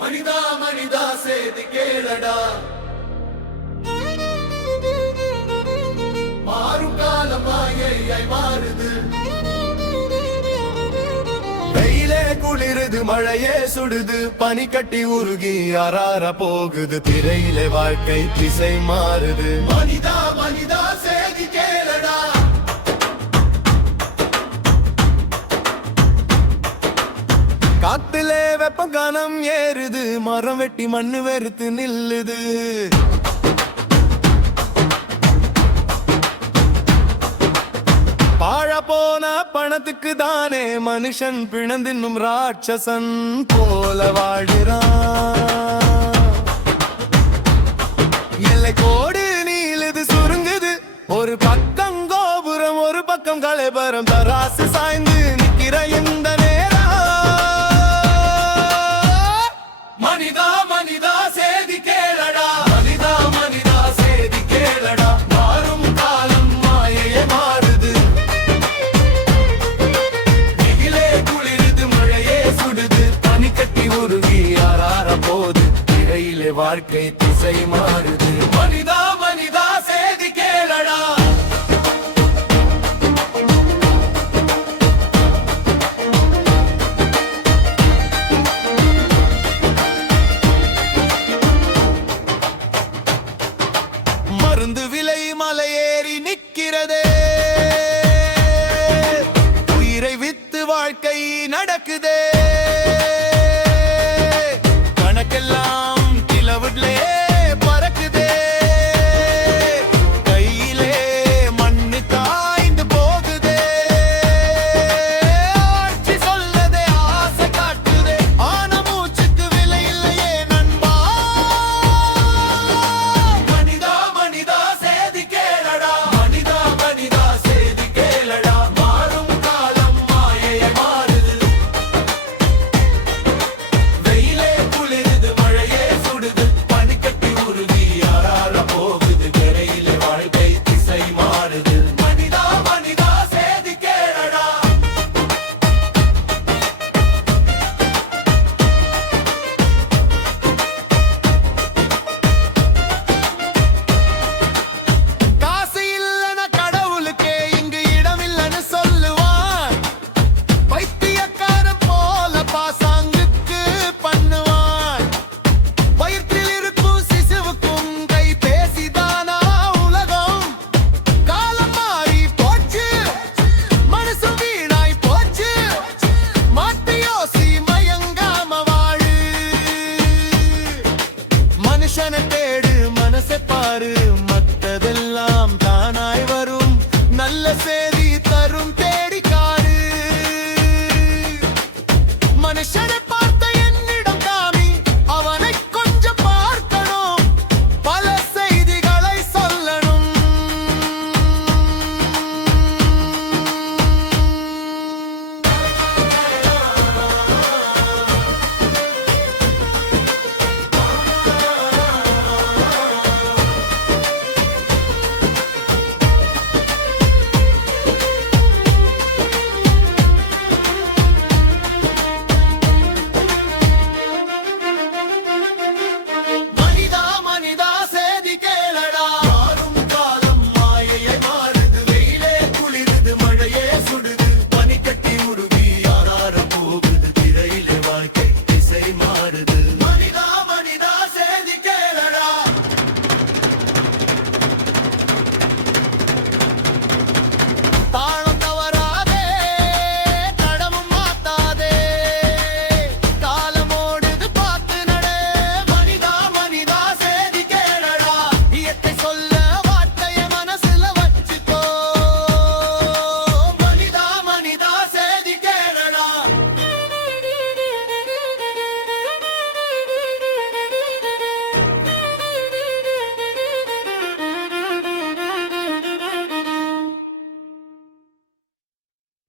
மனிதா மனிதா செய்தி கேளடா, மாறும் காலம் மாயையாய் மாறுது. வெயிலே குளிருது, மழையே சுடுது, பனி கட்டி உருகி அறார போகுது. திரையிலே வாழ்க்கை திசை மாறுது. மனிதா மனிதா செய்தி கேளடா, காத்திலே வெப்பம் கனம் ஏறுது, மரம் வெட்டி மண்ணு வெறுத்து நில்லுது. பாழ போன பணத்துக்கு தானே மனுஷன் பிணந்தின்னும் ராட்சசன் போல வாடுறான். எல்லை கோடு நீளுது, சுருங்குது, ஒரு பக்கம் கோபுரம், ஒரு பக்கம் கலைபரம். தராசு சாய்ந்து நிக்கிற இந்த நேரம். மனிதா மனிதா செய்தி கேளடா, மனிதா மனிதா செய்தி கேளடா, மாறும் காலம் மாயையே மாறுது. வெயிலே குளிருது, மழையே சுடுது, பனி கட்டி உருகி அறார போது. திரையிலே வாழ்க்கை திசை மாறுது. மனிதா மனிதா செய்தி கேளடா. மருந்து விலை மலையேறி நிற்கிறதே, உயிரை வித்து வாழ்க்கை நடக்குதே. கணக்கெல்லாம் கிலவுட்லே பறக்குதே, கையிலே மண்ணு காய்ந்து போகுதே. ஆட்சி சொல்லதே, ஆசை காட்டுதே, ஆன மூச்சுக்கு விலை இல்லையே நண்பா. மனிதா மனிதா செய்தி கேளடா, மனிதா மனிதா செய்தி கேளடா, மாறும் காலம் மாயையே மாறுது. வெயிலே குளிருது, மழையே சுடுது, பனிக்கட்டி உருகி அறார போகுது. திரையிலே வாழ்க்கை திசை மாறுது. மனிதா மனிதா செய்தி கேளடா. காசு இல்லன கடவுளுக்கே இங்கு இடம் இல்லன்னு சொல்லுவான். பைத்தியக்காரன் போல பாசாங்குக்கு பண்ணுவான். வயிற்றில் இருக்கும் சிசுவுக்கும் கை பேசிதானா உலகம். காலம் மாறி போச்சு, மனசு வீணாய் போச்சு, மாத்தி யோசி மயங்காம வாழு. மனுஷனை தேடு, மனசை பாரு, மத்ததெல்லாம் தானாய் வரும். நல்ல செய்தி தரும் தேடி காடு. மனுஷனை பார்த்த என்னிடம் காமி, அவனை கொஞ்சம் பார்க்கணும், பல செய்திகளை சொல்லணும். மனிதா மனிதா செய்தி கேளடா, மாறும் காலம் மாயையே மாறுது. வெயிலே குளிருது, மழையே சுடுது, பனிக்கட்டி உருகி அறார போகுது. திரையிலே வாழ்க்கை திசை மாறுது.